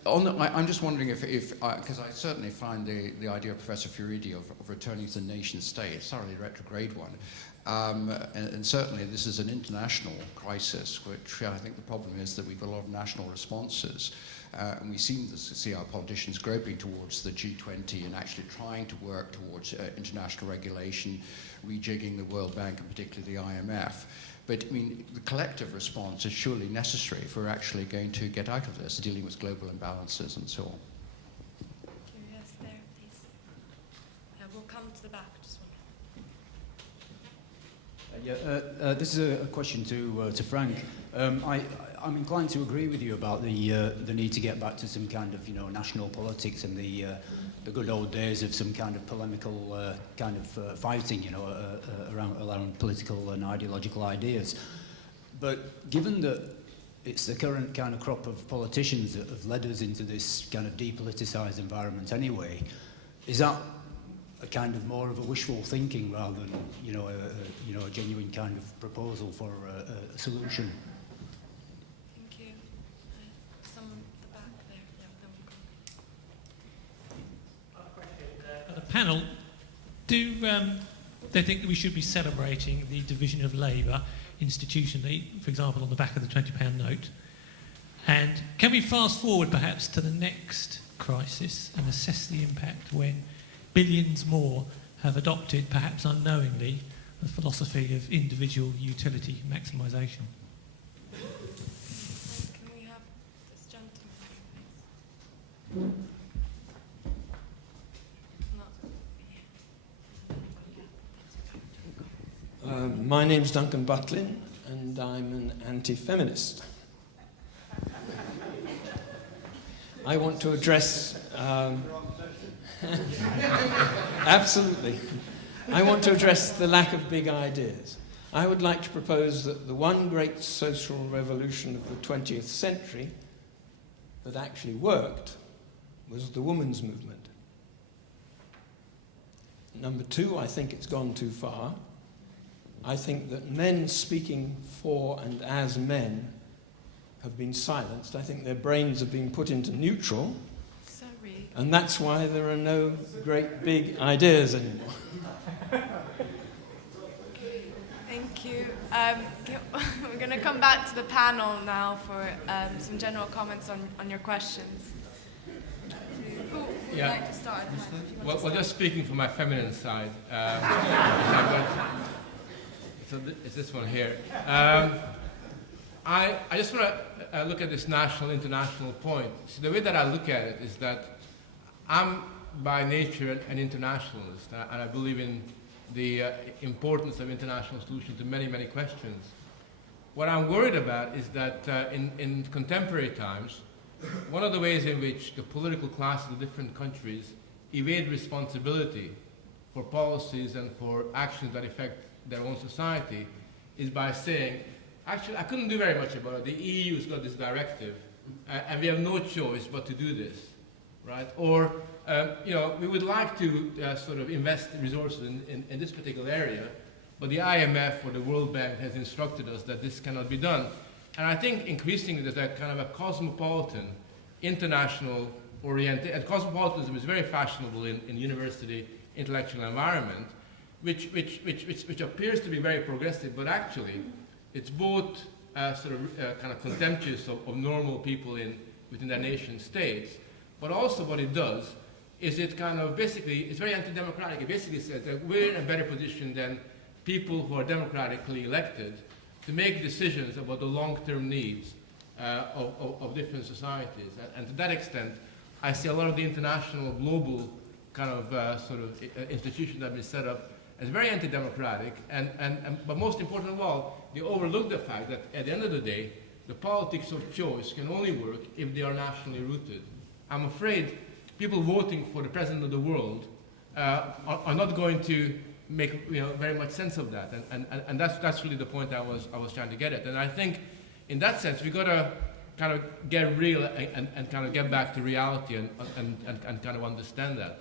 I'm just wondering if because I certainly find the idea of Professor Furedi of returning to the nation state a thoroughly retrograde one. And certainly this is an international crisis, which I think the problem is that we've got a lot of national responses. And we seem to see our politicians groping towards the G20 and actually trying to work towards international regulation, rejigging the World Bank and particularly the IMF. But I mean, the collective response is surely necessary if we're actually going to get out of this, dealing with global imbalances and so on. Yes, there, please. We'll come to the back. Just one. This is a question to Frank. I'm inclined to agree with you about the need to get back to some kind of national politics and the good old days of some kind of polemical fighting around political and ideological ideas. But given that it's the current kind of crop of politicians that have led us into this kind of depoliticised environment anyway, is that a kind of more of a wishful thinking rather than a genuine kind of proposal for a solution? Thank you. Some at the back there. Yeah, The panel, do they think that we should be celebrating the division of labour institutionally, for example, on the back of the £20 note? And can we fast forward perhaps to the next crisis and assess the impact when billions more have adopted, perhaps unknowingly, the philosophy of individual utility maximisation? Can we have this gentleman, please? My name's Duncan Butlin, and I'm an anti-feminist. I want to address... absolutely. I want to address the lack of big ideas. I would like to propose that the one great social revolution of the 20th century that actually worked was the women's movement. Number two, I think it's gone too far. I think that men speaking for and as men have been silenced. I think their brains have been put into neutral. Sorry. And that's why there are no great big ideas anymore. Thank you. We're going to come back to the panel now for some general comments on your questions. Who would like to start? Well, just speaking from my feminine side, so it's this one here. I just want to look at this national, international point. So the way that I look at it is that I'm by nature an internationalist, and I believe in the importance of international solutions to many, many questions. What I'm worried about is that in contemporary times, one of the ways in which the political classes of different countries evade responsibility for policies and for actions that affect their own society is by saying, actually, I couldn't do very much about it. The EU's got this directive, and we have no choice but to do this, right? Or, we would like to sort of invest resources in this particular area, but the IMF or the World Bank has instructed us that this cannot be done. And I think increasingly there's a kind of a cosmopolitan, international oriented, and cosmopolitanism is very fashionable in university intellectual environment, which appears to be very progressive, but actually it's both kind of contemptuous of normal people within their nation states, but also what it does is it kind of basically, it's very anti-democratic. It basically says that we're in a better position than people who are democratically elected to make decisions about the long-term needs of different societies. And to that extent, I see a lot of the international, global kind of institutions that have been set up as very anti-democratic, but most important of all, they overlook the fact that at the end of the day, the politics of choice can only work if they are nationally rooted. I'm afraid people voting for the president of the world are not going to make very much sense of that, and that's really the point I was trying to get at. And I think, in that sense, we've got to kind of get real and kind of get back to reality and kind of understand that.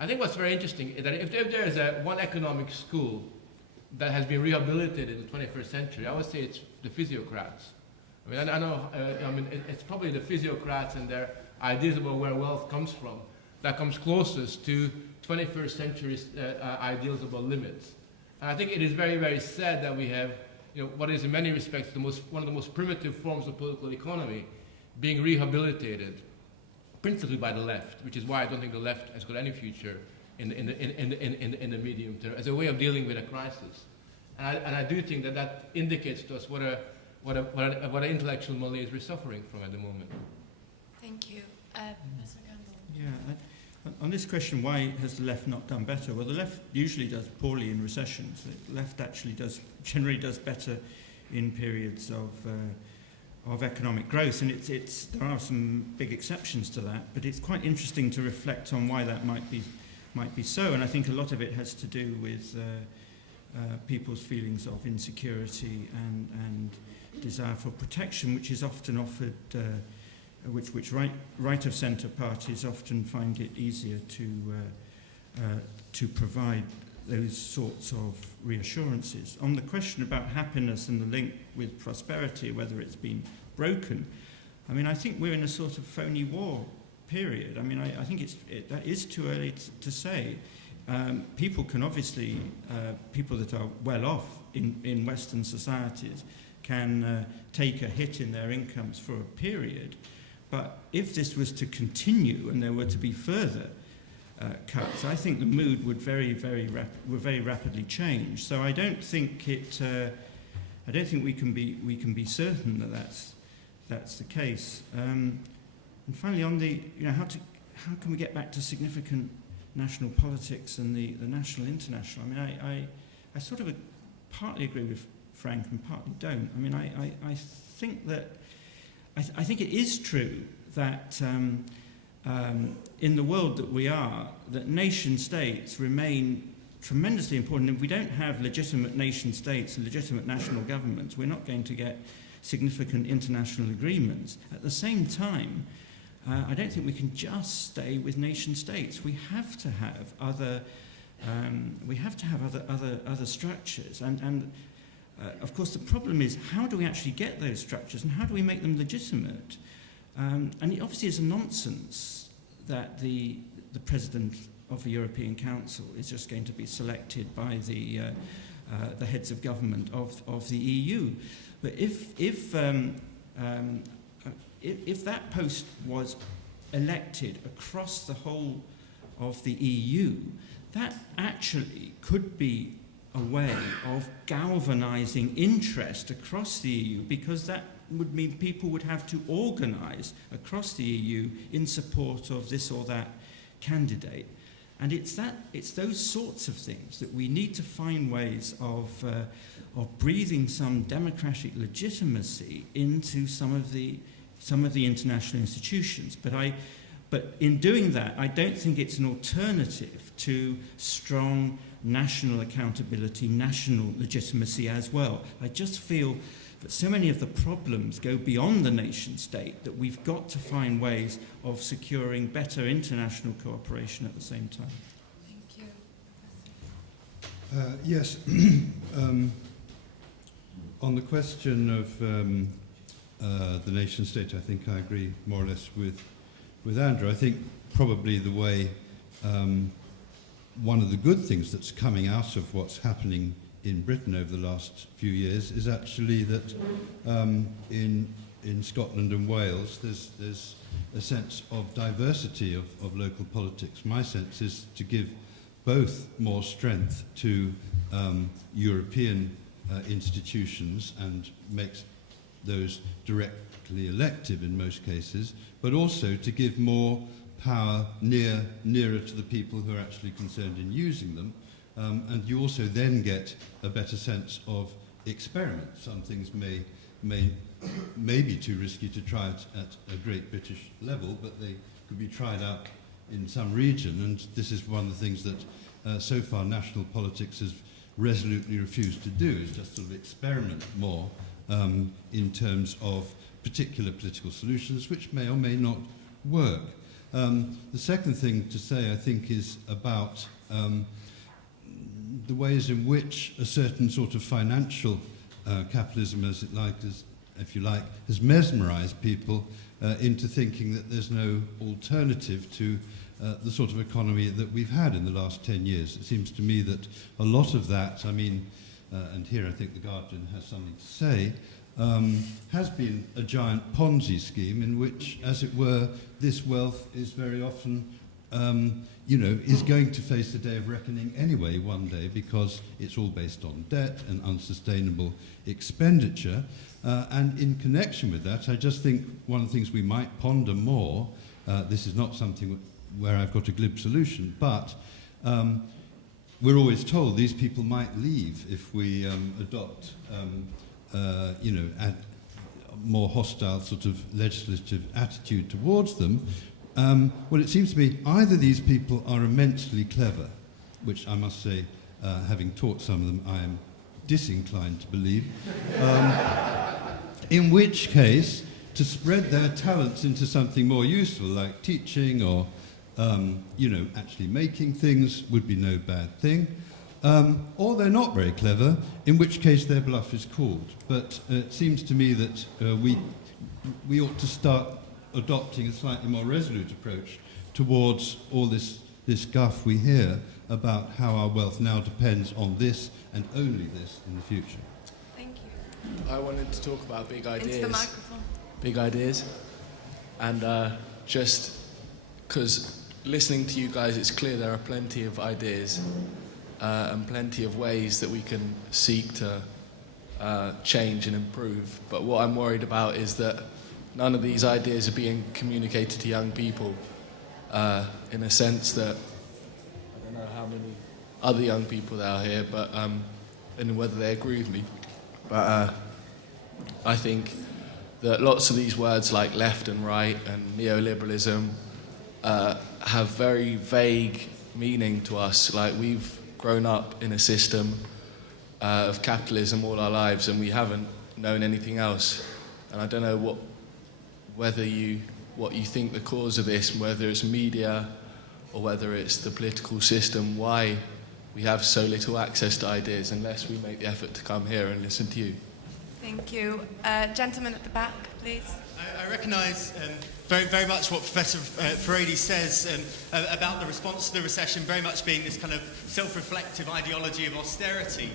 I think what's very interesting is that if there is one economic school that has been rehabilitated in the 21st century, I would say it's the physiocrats. I mean, I know, it's probably the physiocrats and their ideas about where wealth comes from that comes closest to 21st century ideals about limits. And I think it is very, very sad that we have, what is in many respects one of the most primitive forms of political economy being rehabilitated, principally by the left, which is why I don't think the left has got any future in the medium term as a way of dealing with a crisis. And I do think that indicates to us what an intellectual malaise we're suffering from at the moment. Thank you. Professor Campbell. Yeah, on this question, why has the left not done better? Well, the left usually does poorly in recessions. The left actually generally does better in periods of economic growth, and there are some big exceptions to that, but it's quite interesting to reflect on why that might be so, and I think a lot of it has to do with people's feelings of insecurity and desire for protection, which is often offered, which right of centre parties often find it easier to provide those sorts of reassurances. On the question about happiness and the link with prosperity, whether it's been broken, I mean, I think we're in a sort of phony war period. I mean, I think that is too early to say. People can obviously, people that are well off in Western societies can take a hit in their incomes for a period, but if this was to continue and there were to be further cuts, I think the mood would very rapidly change. So I don't think we can be certain that that's the case. And finally, on the how can we get back to significant national politics and the national international? I mean, I sort of partly agree with Frank and partly don't. I mean, I think that I think it is true that. In the world that we are, that nation states remain tremendously important. If we don't have legitimate nation states and legitimate national governments, we're not going to get significant international agreements. At the same time, I don't think we can just stay with nation states. We have to have other other structures, and of course the problem is, how do we actually get those structures and how do we make them legitimate? And it obviously is a nonsense that the president of the European Council is just going to be selected by the heads of government of the EU. But if that post was elected across the whole of the EU, that actually could be a way of galvanizing interest across the EU, because that would mean people would have to organize across the EU in support of this or that candidate. And it's those sorts of things that we need to find ways of breathing some democratic legitimacy into some of the international institutions. But in doing that, I don't think it's an alternative to strong national accountability, national legitimacy as well. I just feel that so many of the problems go beyond the nation state that we've got to find ways of securing better international cooperation at the same time. Thank you. Yes. On the question of the nation state, I think I agree more or less with Andrew. I think probably the way, one of the good things that's coming out of what's happening in Britain over the last few years is actually that in Scotland and Wales there's a sense of diversity of local politics. My sense is to give both more strength to European institutions and makes those directly elective in most cases, but also to give more power nearer to the people who are actually concerned in using them. And you also then get a better sense of experiment. Some things may be too risky to try it at a great British level, but they could be tried out in some region. And this is one of the things that so far national politics has resolutely refused to do, is just sort of experiment more in terms of particular political solutions, which may or may not work. The second thing to say, I think, is about the ways in which a certain sort of financial capitalism, if you like, has mesmerized people into thinking that there's no alternative to the sort of economy that we've had in the last 10 years. It seems to me that a lot of that, and here I think the Guardian has something to say, has been a giant Ponzi scheme in which, as it were, this wealth is very often is going to face the day of reckoning anyway one day, because it's all based on debt and unsustainable expenditure. And in connection with that, I just think one of the things we might ponder more, this is not something where I've got a glib solution, but we're always told these people might leave if we adopt, a more hostile sort of legislative attitude towards them. Well, it seems to me either these people are immensely clever, which I must say, having taught some of them, I am disinclined to believe, in which case, to spread their talents into something more useful, like teaching or, actually making things, would be no bad thing. Or they're not very clever, in which case their bluff is called. But it seems to me that we ought to start adopting a slightly more resolute approach towards all this guff we hear about how our wealth now depends on this and only this in the future. Thank you. I wanted to talk about big ideas. Into the microphone. Big ideas. And just because listening to you guys, it's clear there are plenty of ideas and plenty of ways that we can seek to change and improve. But what I'm worried about is that none of these ideas are being communicated to young people in a sense that, I don't know how many other young people there are here, but and whether they agree with me. But I think that lots of these words like left and right and neoliberalism have very vague meaning to us. Like, we've grown up in a system of capitalism all our lives and we haven't known anything else. And I don't know whether you what you think the cause of this, whether it's media or whether it's the political system, why we have so little access to ideas unless we make the effort to come here and listen to you. Thank you. Gentleman at the back, please. I recognise very, very much what Professor Furedi says about the response to the recession very much being this kind of self-reflective ideology of austerity.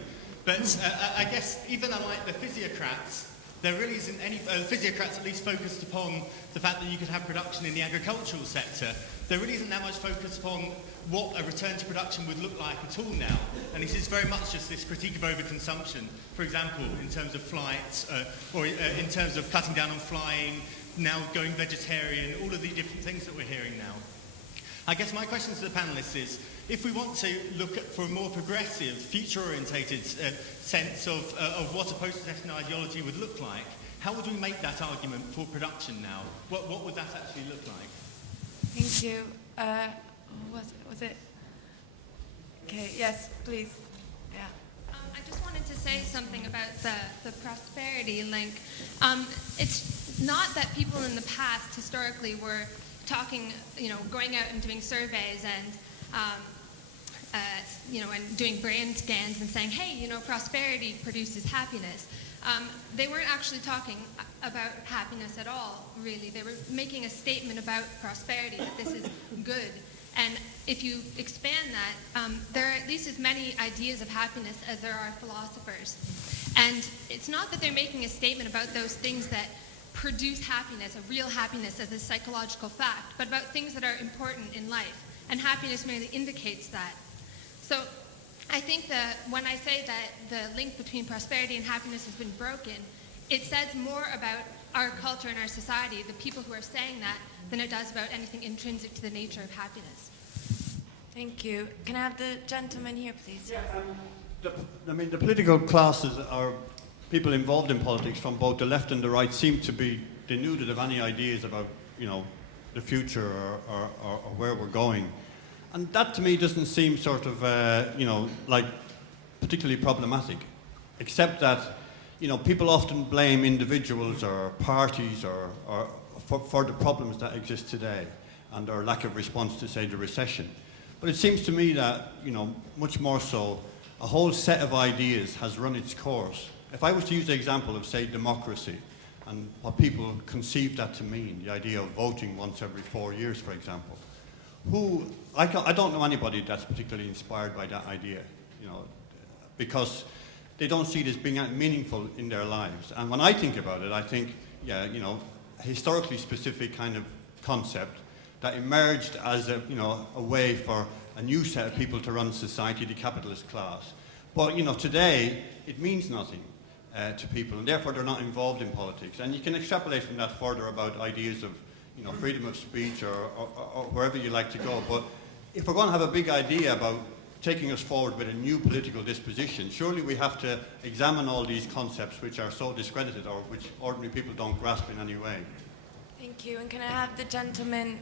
But I guess even unlike the physiocrats, there really isn't any, physiocrats at least focused upon the fact that you could have production in the agricultural sector. There really isn't that much focus upon what a return to production would look like at all now. And this is very much just this critique of overconsumption, for example, in terms of flights, or in terms of cutting down on flying, now going vegetarian, all of the different things that we're hearing now. I guess my question to the panellists is, if we want to look for a more progressive, future-orientated sense of what a post-recession ideology would look like, how would we make that argument for production now? What would that actually look like? Thank you. Was it? Okay, yes, please. Yeah. I just wanted to say something about the prosperity link. It's not that people in the past historically were talking, going out and doing surveys and, and doing brain scans and saying, hey, prosperity produces happiness. They weren't actually talking about happiness at all, really. They were making a statement about prosperity, that this is good. And if you expand that, there are at least as many ideas of happiness as there are philosophers. And it's not that they're making a statement about those things that produce happiness, a real happiness as a psychological fact, but about things that are important in life. And happiness merely indicates that. So I think that when I say that the link between prosperity and happiness has been broken, it says more about our culture and our society, the people who are saying that, than it does about anything intrinsic to the nature of happiness. Thank you. Can I have the gentleman here, please? Yeah, the political classes are people involved in politics from both the left and the right seem to be denuded of any ideas about, the future or where we're going. And that to me doesn't seem sort of, like particularly problematic, except that, people often blame individuals or parties or for the problems that exist today and our lack of response to, say, the recession. But it seems to me that, much more so, a whole set of ideas has run its course. If I was to use the example of, say, democracy and what people conceive that to mean, the idea of voting once every 4 years, for example, I don't know anybody that's particularly inspired by that idea, because they don't see it as being meaningful in their lives. And when I think about it, I think, a historically specific kind of concept that emerged as a way for a new set of people to run society, the capitalist class. But, today, it means nothing to people, and therefore they're not involved in politics. And you can extrapolate from that further about ideas of, freedom of speech or wherever you like to go. But if we're going to have a big idea about taking us forward with a new political disposition, surely we have to examine all these concepts which are so discredited or which ordinary people don't grasp in any way. Thank you. And can I have the gentleman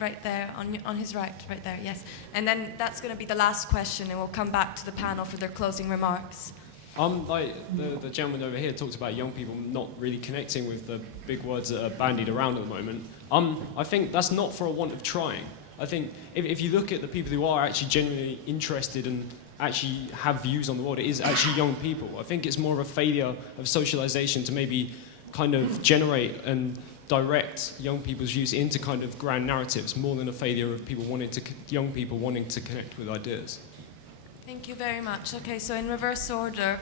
right there, on his right there, yes. And then that's going to be the last question, and we'll come back to the panel for their closing remarks. Like the gentleman over here talked about young people not really connecting with the big words that are bandied around at the moment. I think that's not for a want of trying. I think if you look at the people who are actually genuinely interested and actually have views on the world, it is actually young people. I think it's more of a failure of socialization to maybe kind of generate and direct young people's views into kind of grand narratives more than a failure of young people wanting to connect with ideas. Thank you very much. Okay, so in reverse order,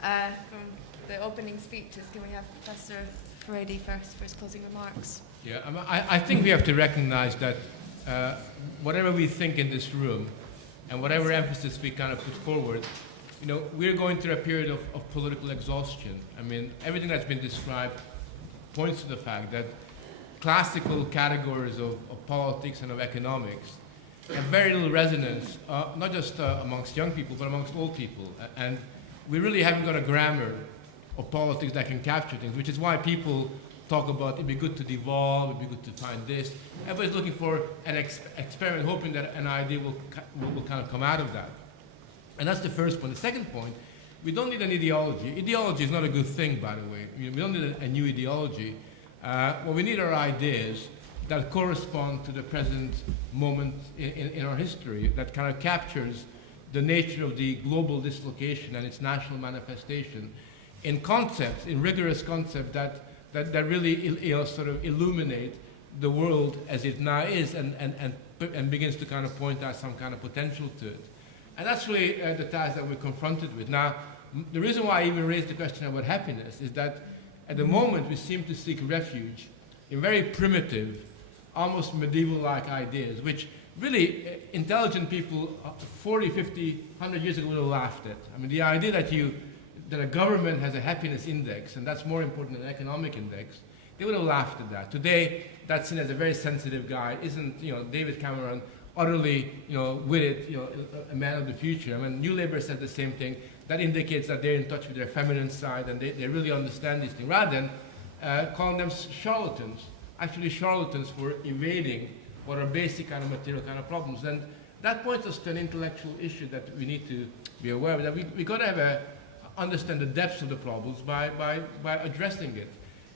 from the opening speeches, can we have Professor Furedi first for his closing remarks? Yeah, I think we have to recognize that whatever we think in this room and whatever emphasis we kind of put forward, we're going through a period of political exhaustion. I mean, everything that's been described points to the fact that classical categories of politics and of economics have very little resonance, not just amongst young people, but amongst old people. And we really haven't got a grammar of politics that can capture things, which is why people talk about it'd be good to devolve, it'd be good to find this. Everybody's looking for an experiment, hoping that an idea will kind of come out of that. And that's the first point. The second point, we don't need an ideology. Ideology is not a good thing, by the way. We don't need a new ideology. What we need are ideas that correspond to the present moment in our history, that kind of captures the nature of the global dislocation and its national manifestation in concepts, in rigorous concepts that really sort of illuminate the world as it now is and begins to kind of point out some kind of potential to it. And that's really the task that we're confronted with. Now, the reason why I even raised the question about happiness is that at the moment we seem to seek refuge in very primitive, almost medieval-like ideas, which really intelligent people 40, 50, 100 years ago would have laughed at. I mean, the idea that a government has a happiness index, and that's more important than an economic index, they would have laughed at that. Today, that's seen as a very sensitive guy. Isn't, David Cameron utterly, with it, a man of the future? I mean, New Labour said the same thing. That indicates that they're in touch with their feminine side and they really understand these things, rather than calling them charlatans. Actually, charlatans for evading what are basic kind of material kind of problems. And that points us to an intellectual issue that we need to be aware of. That we got to understand the depths of the problems by addressing it.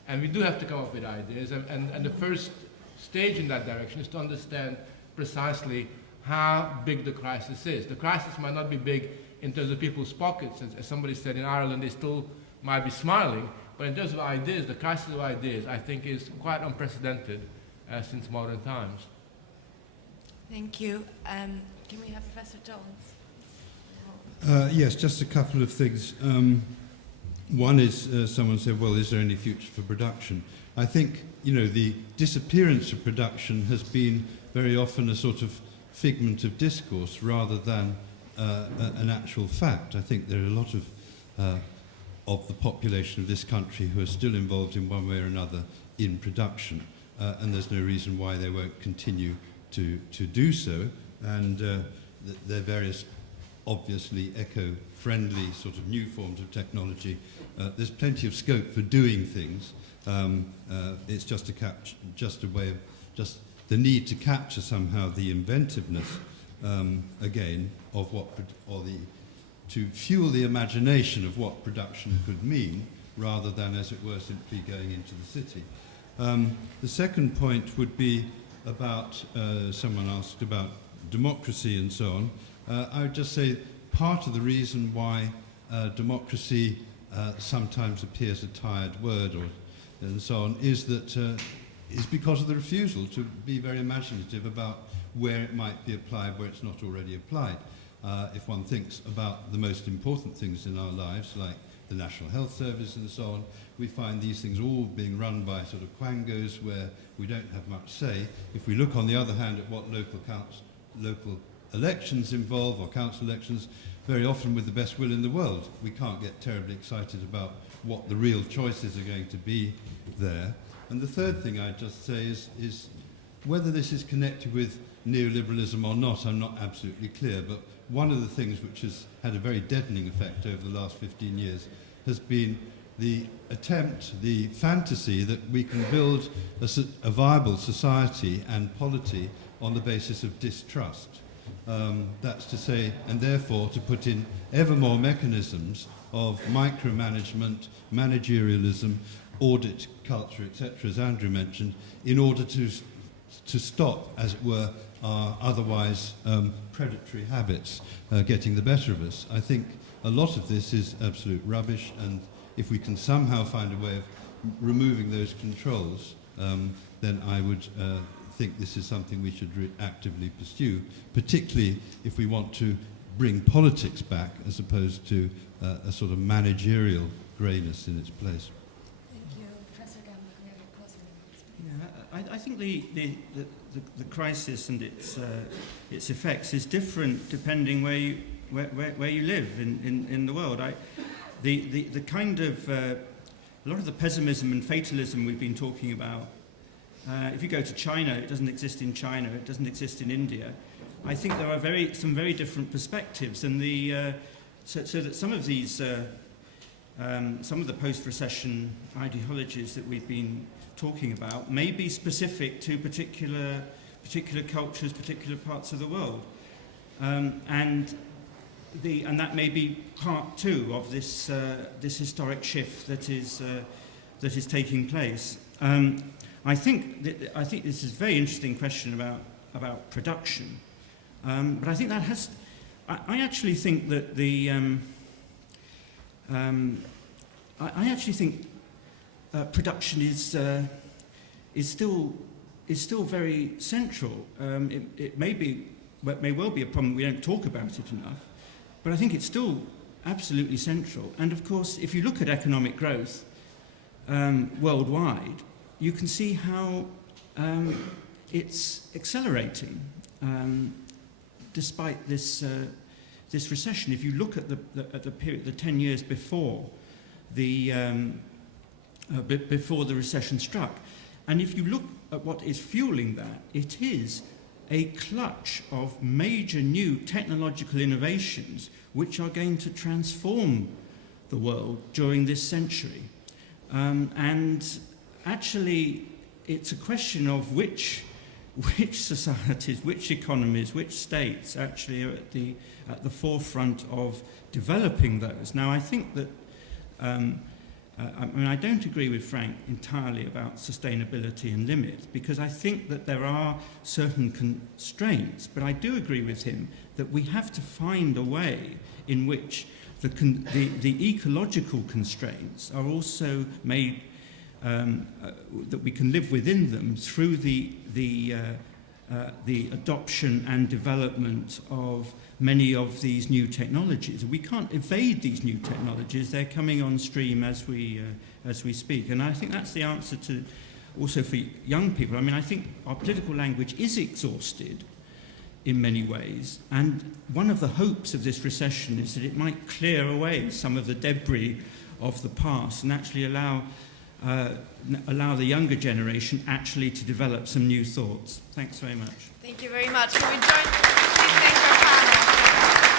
And we do have to come up with ideas. And the first stage in that direction is to understand precisely how big the crisis is. The crisis might not be big in terms of people's pockets. As somebody said, in Ireland, they still might be smiling. But in terms of ideas, the crisis of ideas, I think, is quite unprecedented since modern times. Thank you. Can we have Professor Jones? Yes, just a couple of things. One is, someone said, well, is there any future for production? I think, the disappearance of production has been very often a sort of figment of discourse rather than an actual fact. I think there are a lot of the population of this country who are still involved in one way or another in production, and there's no reason why they won't continue to do so. And there are various, obviously eco-friendly sort of new forms of technology. There's plenty of scope for doing things. It's just a way of just the need to capture somehow the inventiveness again of to fuel the imagination of what production could mean, rather than, as it were, simply going into the city. The second point would be about, someone asked about democracy and so on. I would just say part of the reason why democracy sometimes appears a tired word and so on is because of the refusal to be very imaginative about where it might be applied, where it's not already applied. If one thinks about the most important things in our lives, like the National Health Service and so on, we find these things all being run by sort of quangos where we don't have much say. If we look, on the other hand, at what local elections involve, or council elections, very often with the best will in the world, we can't get terribly excited about what the real choices are going to be there. And the third thing I'd just say is whether this is connected with neoliberalism or not, I'm not absolutely clear, but one of the things which has had a very deadening effect over the last 15 years has been the attempt, the fantasy that we can build a viable society and polity on the basis of distrust. That's to say, and therefore to put in ever more mechanisms of micromanagement, managerialism, audit culture, etc., as Andrew mentioned, in order to stop, as it were, our otherwise predatory habits getting the better of us. I think a lot of this is absolute rubbish, and if we can somehow find a way of removing those controls, then I would think this is something we should actively pursue, particularly if we want to bring politics back as opposed to a sort of managerial greyness in its place. Thank you. Professor Gamble, can we have a closing remarks? I think the crisis and its effects is different depending where you live in the world. The kind of a lot of the pessimism and fatalism we've been talking about. If you go to China, it doesn't exist in China. It doesn't exist in India. I think there are some very different perspectives, and so that some of these some of the post-recession ideologies that we've been talking about may be specific to particular cultures, particular parts of the world, and that may be part two of this historic shift that is taking place. I think this is a very interesting question about production, but I think that has. I actually think that the. I actually think production is still very central. It may well be a problem we don't talk about it enough, but I think it's still absolutely central. And of course, if you look at economic growth worldwide, you can see how it's accelerating despite this recession. If you look at the period, the 10 years before the recession struck, and if you look at what is fueling that, it is a clutch of major new technological innovations which are going to transform the world during this century. And actually, it's a question of which societies, which economies, which states actually are at the forefront of developing those. Now, I think that I don't agree with Frank entirely about sustainability and limits, because I think that there are certain constraints, but I do agree with him that we have to find a way in which the ecological constraints are also made that we can live within them through the adoption and development of many of these new technologies. We can't evade these new technologies; they're coming on stream as we speak. And I think that's the answer to also for young people. I mean, I think our political language is exhausted in many ways, and one of the hopes of this recession is that it might clear away some of the debris of the past and actually allow the younger generation actually to develop some new thoughts. Thanks very much. Thank you very much. Can we please thank our panel?